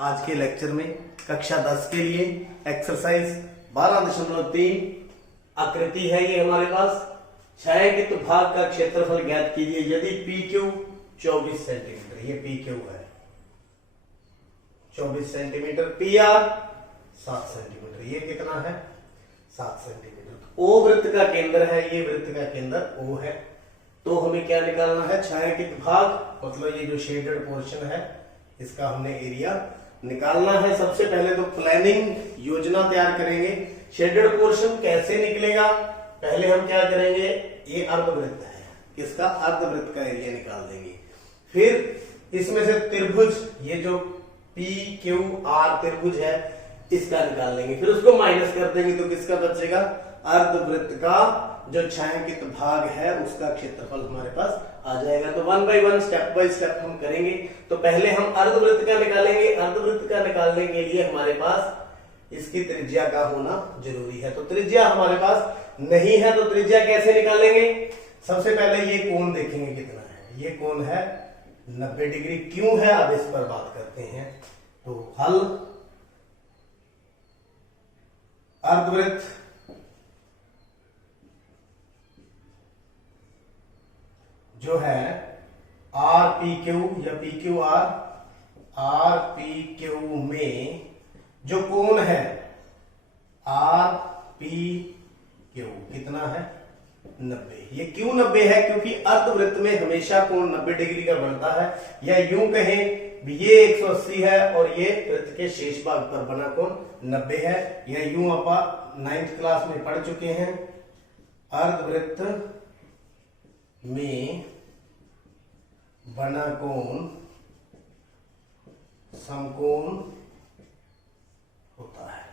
आज के लेक्चर में कक्षा 10 के लिए एक्सरसाइज 12.3 आकृति है ये हमारे पास। छायांकित भाग का क्षेत्रफल ज्ञात कीजिए यदि पी क्यू 24 सेंटीमीटर, ये पी क्यू है 24 सेंटीमीटर, पी आर 7 सेंटीमीटर, ये कितना है 7 सेंटीमीटर। ओ वृत्त का केंद्र है, ये वृत्त का केंद्र ओ है। तो हमें क्या निकालना है, छायांकित भाग मतलब ये जो शेडेड पोर्शन है इसका हमने एरिया निकालना है। सबसे पहले तो प्लानिंग योजना तैयार करेंगे। शेडेड पोर्शन कैसे निकलेगा, पहले हम क्या करेंगे, ये अर्धवृत्त है, इसका अर्धवृत्त का एरिया निकाल देंगे। फिर इसमें से त्रिभुज, ये जो पी क्यू आर त्रिभुज है इसका निकाल लेंगे, फिर उसको माइनस कर देंगे तो किसका बचेगा, अर्धवृत्त का जो छायांकित भाग है उसका क्षेत्रफल हमारे पास आ जाएगा। तो 1 बाय 1 स्टेप बाय स्टेप हम करेंगे। तो पहले हम अर्धवृत्त का निकालेंगे। अर्धवृत्त का निकालने के लिए हमारे पास इसकी त्रिज्या का होना जरूरी है। तो त्रिज्या हमारे पास नहीं है तो त्रिज्या कैसे निकालेंगे, सबसे पहले ये कोण देखेंगे कितना है। ये कोण है 90 डिग्री, क्यों है अब इस पर बात करते हैं। तो हल, अर्धवृत्त जो है आर पी क्यू या P Q R P Q में जो कोण है आर पी क्यू कितना है 90। ये क्यों 90 है, क्योंकि अर्धवृत्त में हमेशा कोण 90 डिग्री का बनता है। या यूं कहें ये 180 है और ये वृत्त के शेष भाग पर बना कोण 90 है। या यूं आप 9th क्लास में पढ़ चुके हैं, अर्धवृत्त में बना कोण समकोण होता है।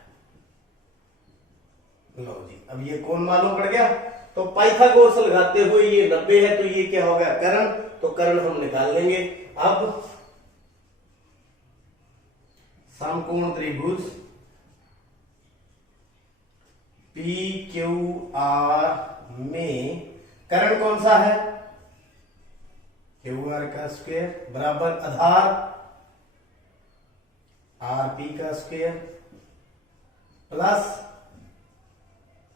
लो जी, अब ये कोण मालूम पड़ गया। तो पाइथागोरस लगाते हुए ये 90 है तो ये क्या हो गया कर्ण, तो कर्ण हम निकाल लेंगे। अब समकोण त्रिभुज पी क्यू आर में कर्ण कौन सा है, क्यू आर का स्क्वायर बराबर आधार आर पी का स्क्वायर प्लस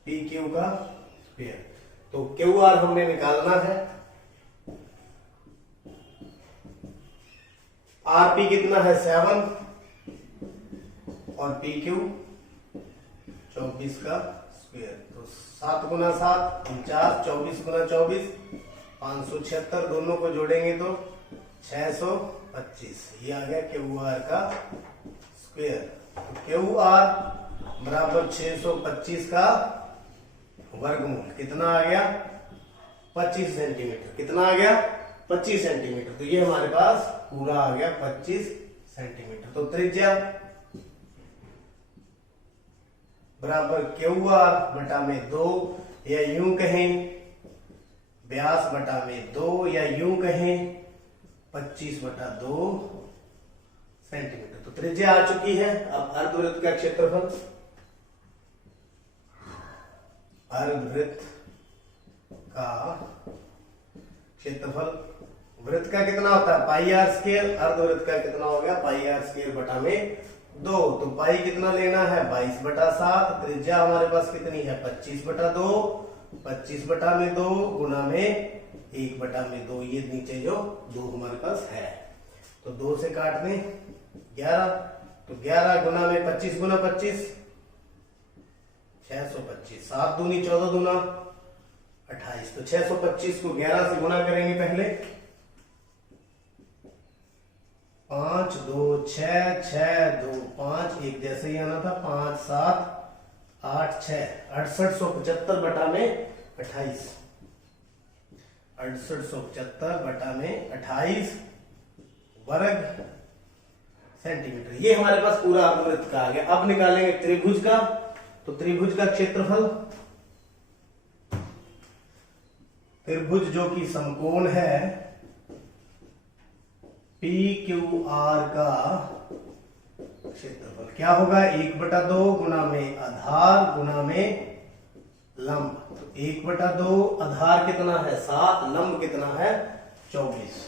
पी क्यू का स्क्वायर। तो क्यू आर हमने निकालना है। आर पी कितना है 7 और पी क्यू 24 का स्क्वायर। तो 7 गुना 7 49, 24 गुना 24 576, दोनों को जोड़ेंगे तो 625। ये आ गया क्यू आर का स्क्वायर। तो क्यू आर बराबर 625 का वर्गमूल कितना आ गया 25 सेंटीमीटर। कितना आ गया 25 सेंटीमीटर। तो ये हमारे पास पूरा आ गया 25 सेंटीमीटर। तो त्रिज्या बराबर क्यू आर बटा में 2, या यूं कहें व्यास बटा में 2, या यूं कहें 25 बटा 2 सेंटीमीटर। तो त्रिज्या आ चुकी है। अब अर्धवृत्त का क्षेत्रफल, अर्धवृत्त का क्षेत्रफल, वृत्त का कितना होता है पाई आर स्क्वायर, अर्धवृत्त का कितना हो गया पाई आर स्क्वायर बटा में 2। तो पाई कितना लेना है 22 बटा 7। त्रिज्या हमारे पास कितनी है 25 बटा 2, 25 बटा में 2 गुना में 1 बटा में 2। ये नीचे जो 2 हमारे पास है तो 2 से काट दें 11। तो 11 गुना में 25 गुना 25 625, 7 दूनी 14 दूना 28। तो 625 को 11 से गुना करेंगे पहले, 5 2 6 6 2 5, एक जैसे ही आना था 5 7 8 6 6875 बटा में 28, 6875 बटा में 28 वर्ग सेंटीमीटर। ये हमारे पास पूरा अर्धवृत्त का आ गया। अब निकालेंगे त्रिभुज का। तो त्रिभुज का क्षेत्रफल, त्रिभुज जो कि समकोण है पी क्यू आर का क्षेत्रफल क्या होगा 1 बटा 2 गुना में आधार गुना में लंब। तो 1 बटा 2 आधार कितना है 7, लंब कितना है 24।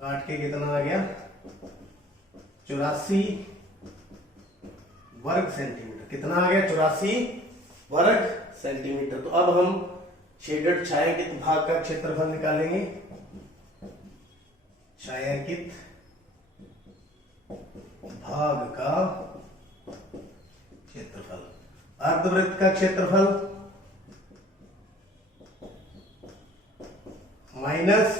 काट के कितना आ गया 84 वर्ग सेंटीमीटर। कितना आ गया? 84 वर्ग सेंटीमीटर। तो अब हम शेडेड छायांकित भाग का क्षेत्रफल निकालेंगे। छायांकित भाग का क्षेत्रफल, अर्धवृत्त का क्षेत्रफल माइनस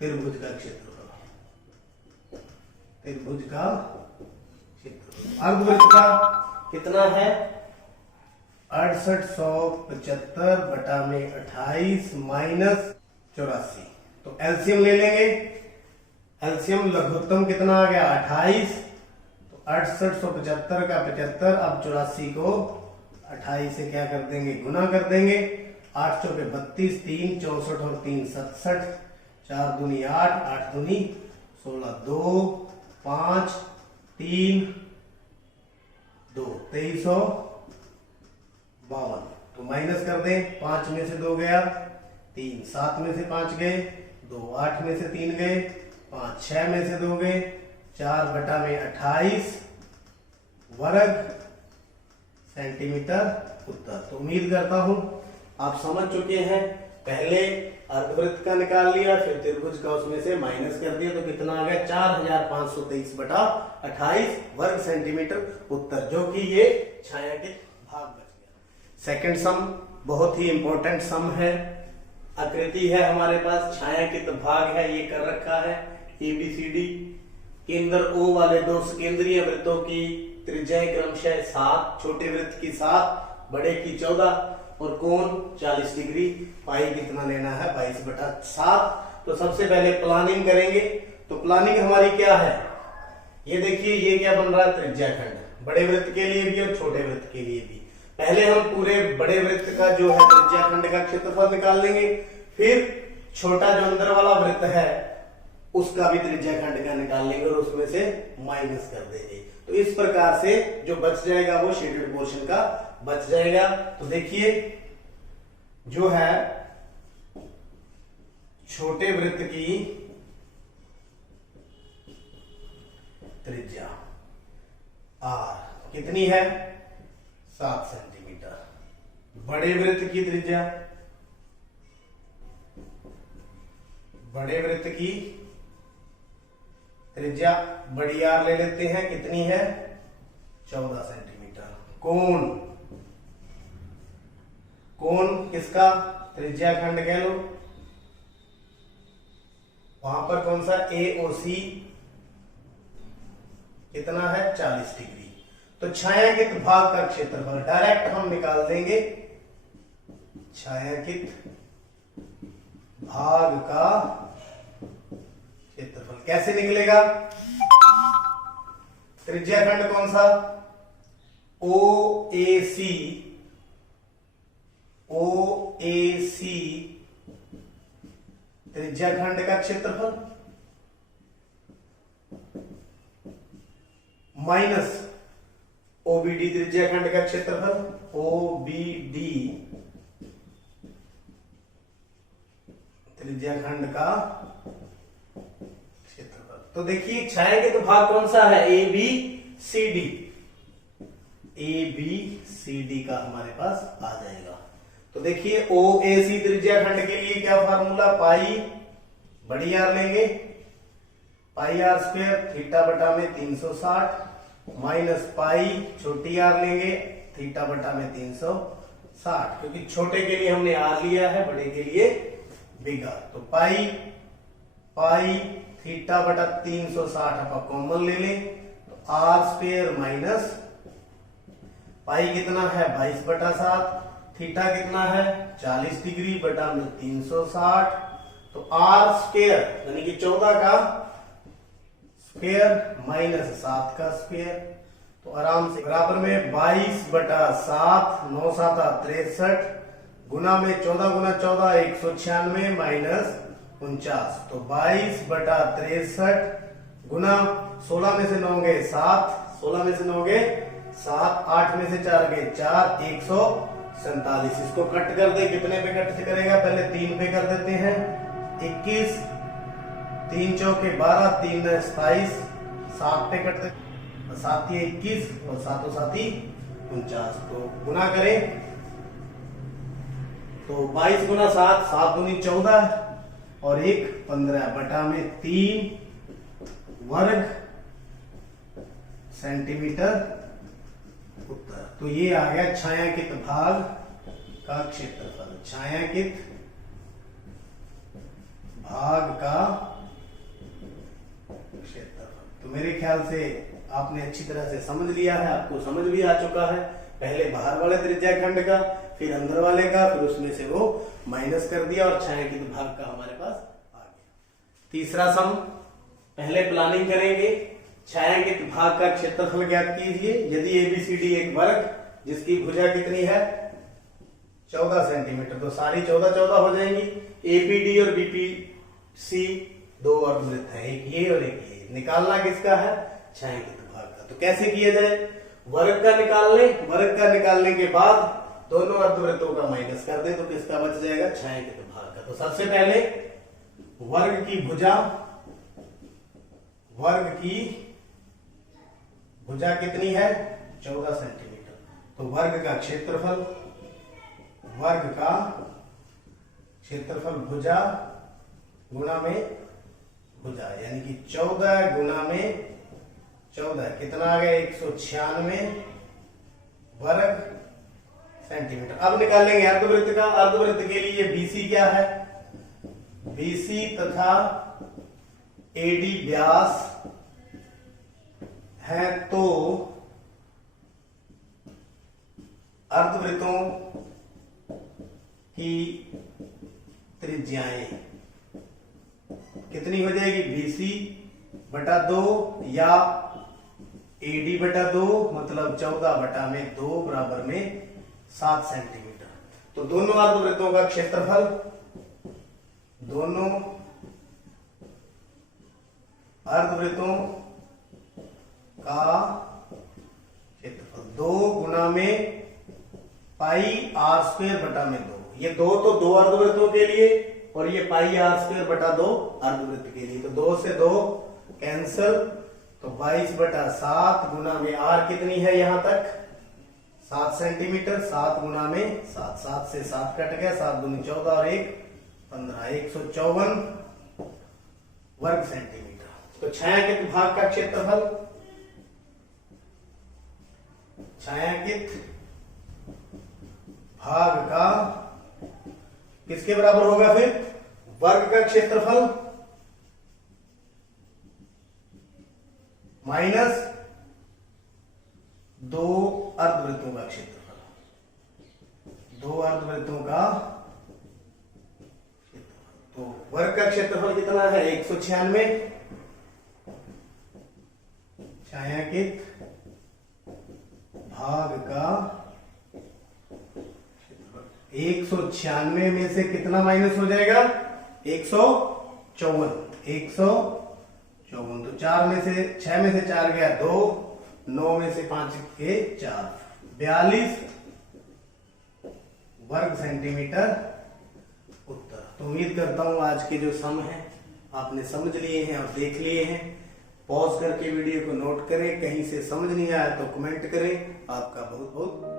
त्रिभुज का क्षेत्रफल, त्रिभुज का क्षेत्रफल। अर्धवृत्त का कितना है? 6875 बटा में 28 माइनस 84। तो एलसीएम ले लेंगे। एलसीएम लघुत्तम कितना आ गया? 28। तो 6875 का 75। अब 84 को 28 से क्या कर देंगे? गुना कर देंगे। 8 चौके 32, 3 64 और 3 67, 4 दूनी 8, 8 दूनी 16, 2 5 3 2 2352। तो माइनस कर दें। 5 में से 2 गया, 3 7 में से 5 गए, 2 8 में से 3 गए, 5 6 में से 2 गए, 4 बटा में 28 वर्ग सेंटीमीटर उत्तर। तो उम्मीद करता हूं आप समझ चुके हैं। पहले अर्धवृत्त का निकाल लिया, फिर त्रिभुज का उसमें से माइनस कर दिया, तो कितना आ गया? 4523 बटा 28 वर्ग सेंटीमीटर उत्तर, जो कि ये छायांकित भाग बच गया। सेकंड सम बहुत ही इंपॉर्टेंट सम है। आकृति है हमारे पास, छायांकित भाग है, ये कर रखा है ABCD। केंद्र O वाले दो केंद्रीय वृत्तों की त्रिज्याएं क्रमशः 7, छोटे वृत्त की 7, बड़े की 14 और कोण 40 डिग्री। पाई कितना लेना है? 22/7। तो सबसे पहले प्लानिंग करेंगे। तो प्लानिंग हमारी क्या है? ये देखिए, ये क्या बन रहा है? त्रिज्याखंड, बड़े वृत्त के लिए भी और छोटे वृत्त के लिए भी। पहले हम पूरे बड़े वृत्त का जो है त्रिज्याखंड का क्षेत्रफल निकाल लेंगे, फिर छोटा जो अंदर वाला वृत्त है उसका भी त्रिज्याखंड का निकाल लेंगे और उसमें से माइनस कर देंगे। तो इस प्रकार से जो बच जाएगा वो शेडेड पोर्शन का बच जाएगा। तो देखिए, जो है छोटे वृत्त की त्रिज्या R कितनी है? 7 सेंटीमीटर। बड़े वृत्त की त्रिज्या, बड़े वृत्त की त्रिज्या बड़ी R ले लेते हैं, कितनी है? 14 सेंटीमीटर। कोण, कोण किसका? त्रिज्याखंड कह लो। वहां पर कौन सा? AOC कितना है? 40 डिग्री। तो छायांकित भाग का क्षेत्रफल डायरेक्ट हम निकाल देंगे। छायांकित भाग का क्षेत्रफल कैसे निकलेगा? त्रिज्याखंड कौन सा? OAC, OAC त्रिज्याखंड का क्षेत्रफल माइनस OBD त्रिज्याखंड का क्षेत्रफल, OBD त्रिज्याखंड का क्षेत्रफल। तो देखिए, छायांकित भाग कौन सा है? ABCD, ABCD का हमारे पास आ जाएगा। तो देखिए, OAC त्रिज्याखंड के लिए क्या फार्मूला? पाई बड़ी R लेंगे, पाई R स्क्वायर थीटा बटा में 360 माइनस पाई छोटी R लेंगे, थीटा बटा में 360, क्योंकि छोटे के लिए हमने R लिया है, बड़े के लिए बिग R। तो पाई पाई थीटा बटा 360 आप कॉमन ले लें, तो R स्क्वायर माइनस पाई कितना है? 22/7, थीटा कितना है? 40 डिग्री बटा में 360। तो R स्क्वायर यानी कि 14 का स्क्वायर माइनस 7 का स्क्वायर। तो आराम से बराबर में 22/7, 9 7 63 गुना में 14 गुना 14 196 माइनस 49। तो 22/63 गुना 16 में से 9 गए 7, 16 में से 9 गए 7, 8 में से 4 गए 4, 147। इसको कट कर दे, कितने पे कट करेगा? पहले 3 पे कर देते हैं, 21, 3 चौके 12, 3 27, 7 पे कट दे, 7 ये 21 और 7 7 49, तो गुना करें तो 22 गुना 7, 7 दूनी 14 और 1 15 बटा में 3 वर्ग सेंटीमीटर उत्तर। तो ये आ गया छायांकित भाग का क्षेत्रफल, छायांकित भाग का क्षेत्रफल। तो मेरे ख्याल से आपने अच्छी तरह से समझ लिया है, आपको समझ भी आ चुका है। पहले बाहर वाले त्रिज्या खंड का, फिर अंदर वाले का, फिर उसमें से वो माइनस कर दिया और छायांकित भाग का हमारे पास आ गया। तीसरा सम, पहले प्लानिंग करेंगे। छायांकित भाग का क्षेत्रफल ज्ञात कीजिए। यदि एबीसीडी एक वर्ग जिसकी भुजा कितनी है 14 सेंटीमीटर, तो सारी 14 14 हो जाएंगी। एपीडी और बीपीसी दो अर्धवृत्त है, एक ये और एक ये। निकालना किसका है? छायांकित भाग का। तो कैसे किया जाए? वर्ग का निकाल ले, वर्ग का निकालने के बाद दोनों अर्धवृत्तों का माइनस कर दे, तो किसका बच जाएगा? छायांकित भाग का। तो सबसे पहले वर्ग की भुजा, वर्ग की भुजा कितनी है 14 सेंटीमीटर, तो वर्ग का क्षेत्रफल, वर्ग का क्षेत्रफल भुजा गुणा में भुजा, यानी कि 14 गुणा में 14 कितना आ गया 196 वर्ग सेंटीमीटर। अब निकालेंगे अर्धवृत्त का। अर्धवृत्त के लिए बीसी क्या है? बीसी तथा एडी व्यास है, तो अर्धवृत्तों की त्रिज्याएं कितनी हो जाएगी? बीसी बटा 2 या एडी बटा 2, मतलब 14 बटा में 2 बराबर में 7 सेंटीमीटर। तो दोनों अर्धवृत्तों का क्षेत्रफल, दोनों अर्धवृत्तों का क्षेत्रफल 2 गुना में पाई आर स्क्वायर बटा में 2। ये 2 तो 2 अर्धवृत्तों के लिए और ये पाई आर स्क्वायर बटा 2 अर्धवृत्त के लिए। तो 2 से 2 कैंसल, तो 22 बटा 7 गुना में आर कितनी है यहां तक 7 सेंटीमीटर, 7 गुना में 7, 7 से 7 कट गया, 7 दूनी 14 और 1 15, 154 वर्ग सेंटीमीटर। तो छायांकित भाग का क्षेत्रफल, छायांकित भाग का किसके बराबर होगा? फिर वर्ग का क्षेत्रफल माइनस 2 अर्धवृत्तों का क्षेत्रफल, 2 अर्धवृत्तों का क्षेत्रफल। तो वर्ग का क्षेत्रफल कितना है 196, छायांकित भाग का 196 में से कितना माइनस हो जाएगा? 154, 154। तो 4 में से 6 में से 4 गया 2, 9 में से 5 के 4, 42 वर्ग सेंटीमीटर उत्तर। तो उम्मीद करता हूं आज के जो सम है आपने समझ लिए हैं और देख लिए हैं। पॉज करके वीडियो को नोट करें, कहीं से समझ नहीं आया तो कमेंट करें। आपका बहुत बहुत